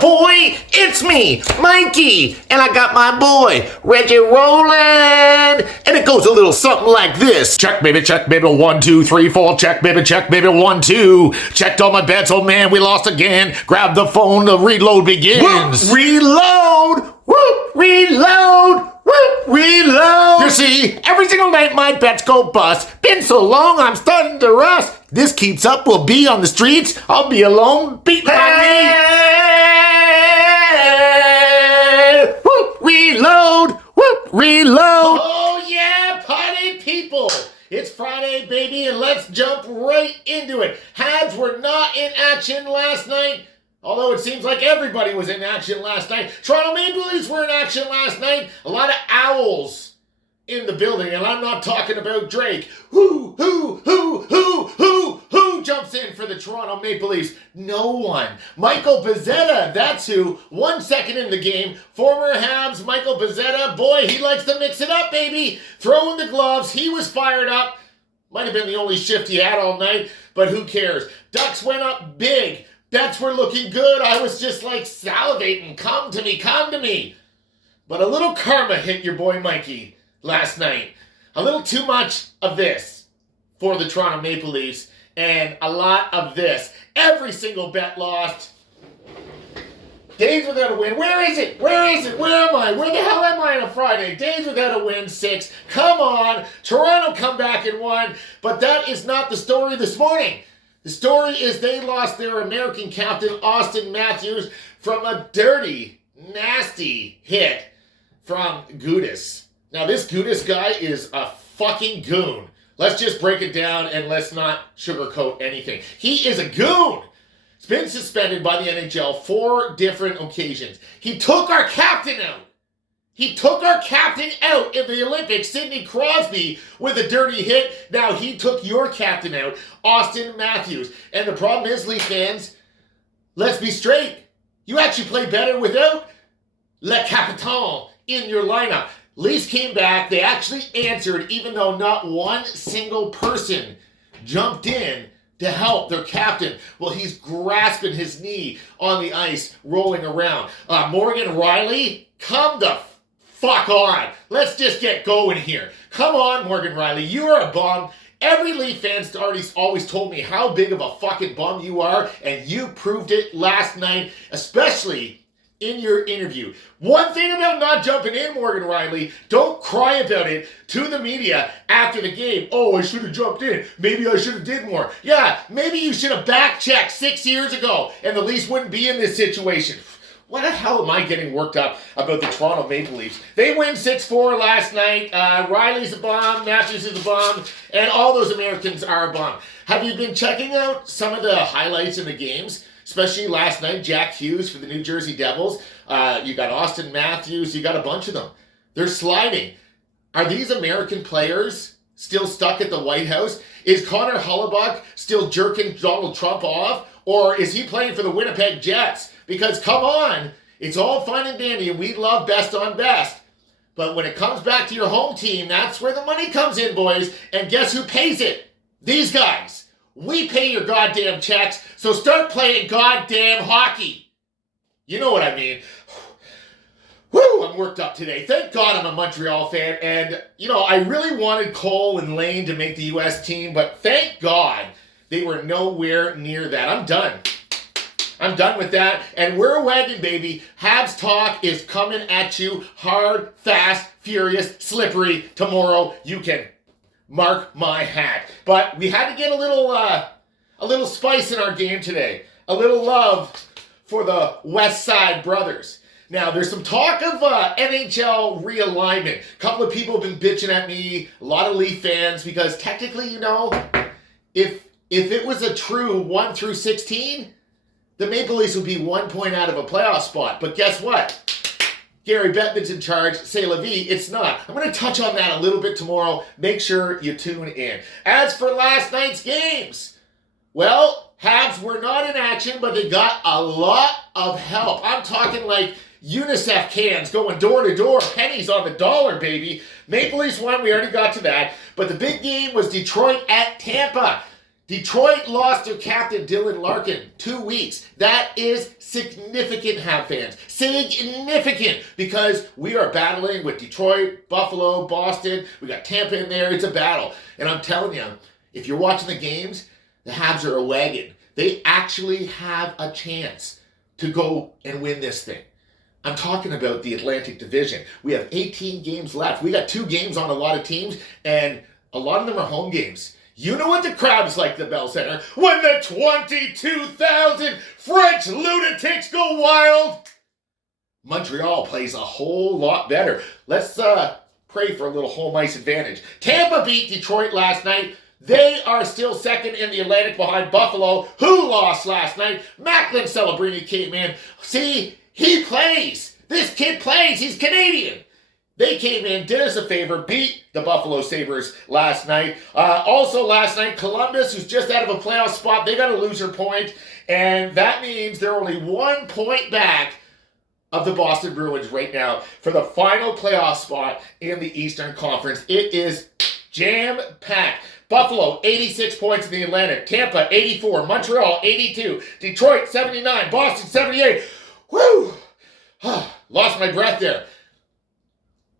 boy? It's me, Mikey, and I got my boy, Reggie rolling. And it goes a little something like this. Check, baby, 1, 2, 3, 4. Check, baby, 1, 2. Checked all my bets, oh man, we lost again. Grab the phone, the reload begins. Reload! Whoop, reload! Whoop, reload! You see, every single night my bets go bust. Been so long, I'm starting to rust. This keeps up, we'll be on the streets. I'll be alone, beat my knee. Whoop, reload! Whoop, reload! Oh yeah, party people! It's Friday, baby, and let's jump right into it. Habs were not in action last night. Although it seems like everybody was in action last night. Toronto Maple Leafs were in action last night. A lot of owls in the building, and I'm not talking about Drake. Who jumps in for the Toronto Maple Leafs? No one. Michael Pezzetta, that's who. 1 second in the game. Former Habs, Michael Pezzetta. Boy, he likes to mix it up, baby. Throwing the gloves. He was fired up. Might have been the only shift he had all night, but who cares? Ducks went up big. Bets were looking good. I was just like salivating. Come to me. But a little karma hit your boy Mikey last night. A little too much of this for the Toronto Maple Leafs and a lot of this. Every single bet lost. Days without a win. Where is it? Where am I? Where the hell am I on a Friday? Days without a win, 6. Come on. Toronto come back and won. But that is not the story this morning. The story is they lost their American captain, Austin Matthews, from a dirty, nasty hit from Gudas. Now, this Gudas guy is a fucking goon. Let's just break it down and let's not sugarcoat anything. He is a goon. He's been suspended by the NHL 4 different occasions. He took our captain out. He took our captain out in the Olympics, Sidney Crosby, with a dirty hit. Now he took your captain out, Austin Matthews. And the problem is, Leaf fans, let's be straight. You actually play better without Le Capitan in your lineup. Leafs came back. They actually answered, even though not one single person jumped in to help their captain. Well, he's grasping his knee on the ice, rolling around. Morgan Riley, come the fuck on. Let's just get going here. Come on, Morgan Riley. You are a bum. Every Leaf fan's always told me how big of a fucking bum you are, and you proved it last night, especially in your interview. One thing about not jumping in, Morgan Riley, don't cry about it to the media after the game. Oh, I should have jumped in. Maybe I should have did more. Yeah, maybe you should have back-checked 6 years ago, and the Leafs wouldn't be in this situation. Why the hell am I getting worked up about the Toronto Maple Leafs? They win 6-4 last night. Riley's a bum, Matthews is a bum, and all those Americans are a bum. Have you been checking out some of the highlights in the games? Especially last night, Jack Hughes for the New Jersey Devils. You got Austin Matthews. You got a bunch of them. They're sliding. Are these American players still stuck at the White House? Is Connor Hellebuyck still jerking Donald Trump off? Or is he playing for the Winnipeg Jets? Because, come on, it's all fine and dandy, and we love best on best. But when it comes back to your home team, that's where the money comes in, boys. And guess who pays it? These guys. We pay your goddamn checks, so start playing goddamn hockey. You know what I mean. Whew, I'm worked up today. Thank God I'm a Montreal fan. And, I really wanted Cole and Lane to make the U.S. team, but thank God they were nowhere near that. I'm done. I'm done with that. And we're a wagon, baby. Habs talk is coming at you hard, fast, furious, slippery tomorrow. You can mark my hat. But we had to get a little spice in our game today. A little love for the West Side brothers. Now, there's some talk of NHL realignment. A couple of people have been bitching at me, a lot of Leaf fans, because technically, if it was a true 1 through 16, the Maple Leafs would be 1 point out of a playoff spot. But guess what? Gary Bettman's in charge. C'est la vie. It's not. I'm going to touch on that a little bit tomorrow. Make sure you tune in. As for last night's games, well, Habs were not in action, but they got a lot of help. I'm talking like UNICEF cans going door to door, pennies on the dollar, baby. Maple Leafs won. We already got to that. But the big game was Detroit at Tampa. Detroit lost their captain, Dylan Larkin, 2 weeks. That is significant, Hab fans. Significant, because we are battling with Detroit, Buffalo, Boston. We got Tampa in there. It's a battle. And I'm telling you, if you're watching the games, the Habs are a wagon. They actually have a chance to go and win this thing. I'm talking about the Atlantic Division. We have 18 games left. We got 2 games on a lot of teams, and a lot of them are home games. You know what the crowd's like at the Bell Center when the 22,000 French lunatics go wild. Montreal plays a whole lot better. Let's pray for a little home ice advantage. Tampa beat Detroit last night. They are still second in the Atlantic behind Buffalo, who lost last night. Macklin Celebrini came in. See, he plays. This kid plays. He's Canadian. They came in, did us a favor, beat the Buffalo Sabres last night. Also last night, Columbus, who's just out of a playoff spot, they got a loser point, and that means they're only 1 point back of the Boston Bruins right now for the final playoff spot in the Eastern Conference. It is jam-packed. Buffalo, 86 points in the Atlantic. Tampa, 84. Montreal, 82. Detroit, 79. Boston, 78. Woo! Lost my breath there.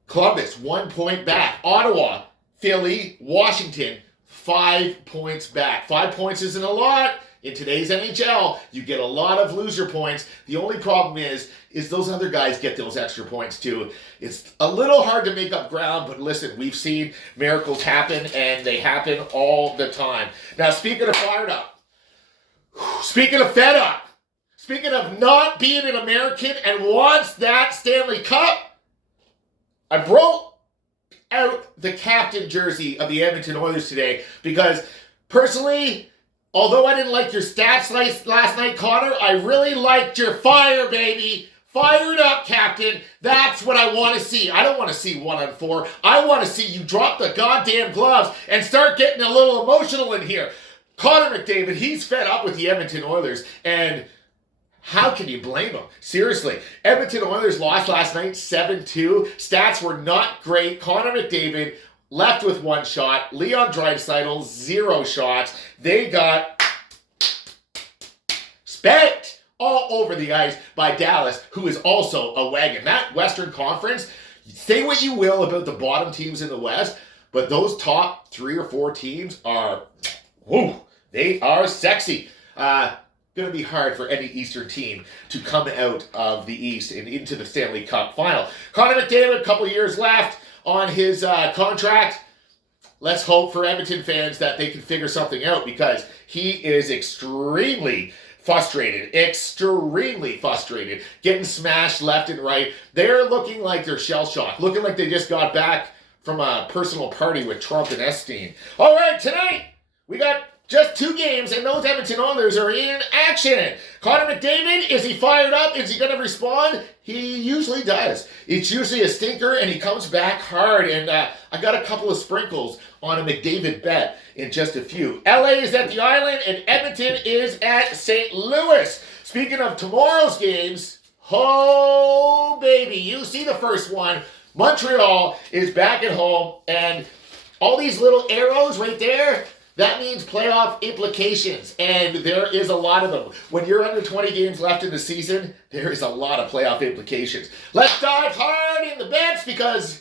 Columbus, 1 point back. Ottawa, Philly, Washington, 5 points back. 5 points isn't a lot. In today's NHL, you get a lot of loser points. The only problem is those other guys get those extra points too. It's a little hard to make up ground, but listen, we've seen miracles happen, and they happen all the time. Now, speaking of fired up, speaking of fed up, speaking of not being an American and wants that Stanley Cup, I broke out the captain jersey of the Edmonton Oilers today because, personally, although I didn't like your stats last night, Connor, I really liked your fire, baby. Fired up, Captain. That's what I want to see. I don't want to see 1-on-4. I want to see you drop the goddamn gloves and start getting a little emotional in here. Connor McDavid, he's fed up with the Edmonton Oilers, and how can you blame him? Seriously. Edmonton Oilers lost last night 7-2. Stats were not great. Connor McDavid left with 1 shot. Leon Draisaitl, 0 shots. They got spanked all over the ice by Dallas, who is also a wagon. That Western Conference, say what you will about the bottom teams in the West, but those top 3 or 4 teams are, they are sexy. Going to be hard for any Eastern team to come out of the East and into the Stanley Cup final. Connor McDavid, a couple years left on his contract. Let's hope for Edmonton fans that they can figure something out, because he is extremely frustrated, getting smashed left and right. They're looking like they're shell-shocked, looking like they just got back from a personal party with Trump and Epstein. All right, tonight we got just 2 games, and those Edmonton Oilers are in action. Connor McDavid, is he fired up? Is he going to respond? He usually does. It's usually a stinker, and he comes back hard. And I got a couple of sprinkles on a McDavid bet in just a few. LA is at the Island, and Edmonton is at St. Louis. Speaking of tomorrow's games, oh, baby, you see the first one. Montreal is back at home, and all these little arrows right there, that means playoff implications, and there is a lot of them. When you're under 20 games left in the season, there is a lot of playoff implications. Let's dive hard in the bets because,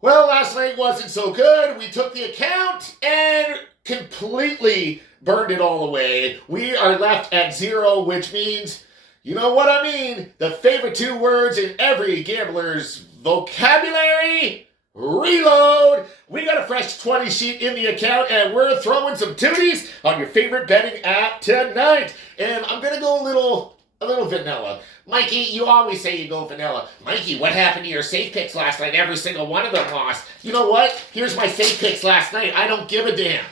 well, last night wasn't so good. We took the account and completely burned it all away. We are left at 0, which means, you know what I mean, the favorite 2 words in every gambler's vocabulary: reload. We got a fresh 20 sheet in the account, and we're throwing some tooties on your favorite betting app tonight. And I'm gonna go a little vanilla. Mikey, you always say you go vanilla. Mikey, what happened to your safe picks last night? Every single one of them lost. You know what? Here's my safe picks last night. I don't give a damn,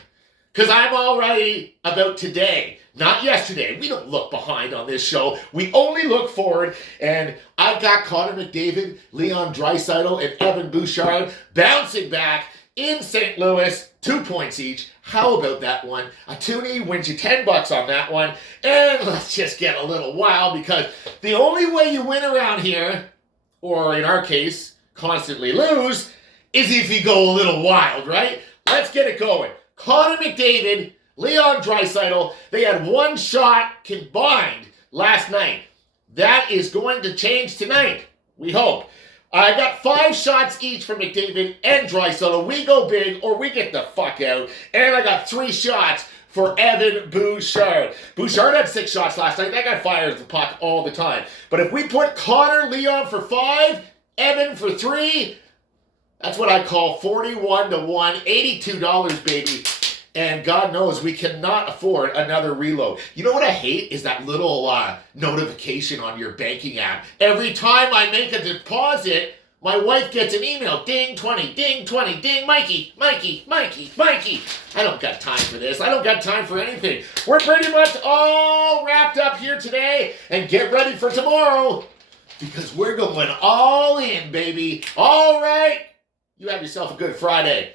because I'm already about today, not yesterday. We don't look behind on this show. We only look forward, and I got Connor McDavid, Leon Draisaitl, and Evan Bouchard bouncing back in St. Louis, 2 points each. How about that one? A toonie wins you $10 on that one. And let's just get a little wild, because the only way you win around here, or in our case, constantly lose, is if you go a little wild, right? Let's get it going. Connor McDavid Leon Draisaitl, they had one shot combined last night. That is going to change tonight, we hope. I got 5 shots each for McDavid and Draisaitl. We go big or we get the fuck out. And I got 3 shots for Evan Bouchard. Bouchard had 6 shots last night. That guy fires the puck all the time. But if we put Connor Leon for 5, Evan for 3, that's what I call 41 to 1, $82, baby. And God knows we cannot afford another reload. You know what I hate is that little notification on your banking app. Every time I make a deposit, my wife gets an email. Ding 20, ding 20, ding Mikey, Mikey, Mikey, Mikey. I don't got time for this. I don't got time for anything. We're pretty much all wrapped up here today. And get ready for tomorrow, because we're going all in, baby. All right. You have yourself a good Friday.